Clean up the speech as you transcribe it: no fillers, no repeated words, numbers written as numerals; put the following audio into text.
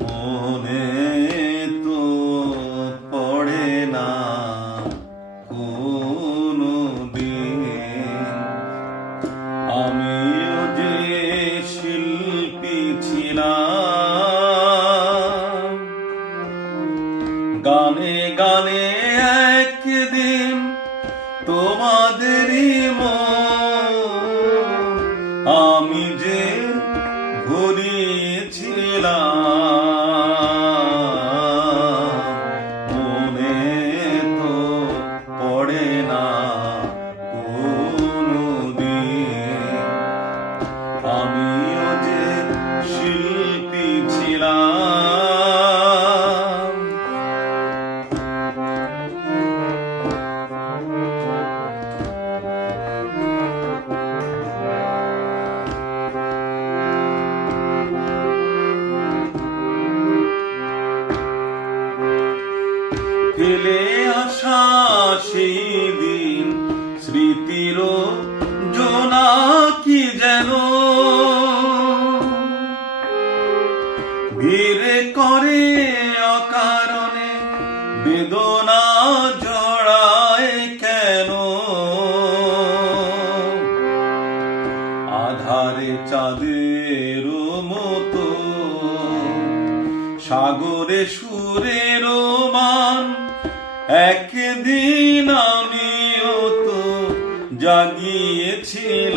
মনে তো পড়ে না কোনো দিন আমিও যে শিল্পী ছিলাম, গানে গানে একদিন তোমাদেরই মন আমি যে ভরিয়েছিলাম। মনে তো পড়ে না কোনো দিন আমিও যে শিল্পী ছিলাম। ফেলে আসা সেই দিন স্মৃতির জোনাকি যেন ভিড়ে করে অকারণে বেদনা জড়ায় কেন। আধারে চাঁদের মতো সাগরে সুরের মান একদিন আমিও তো জাগিয়েছিলাম।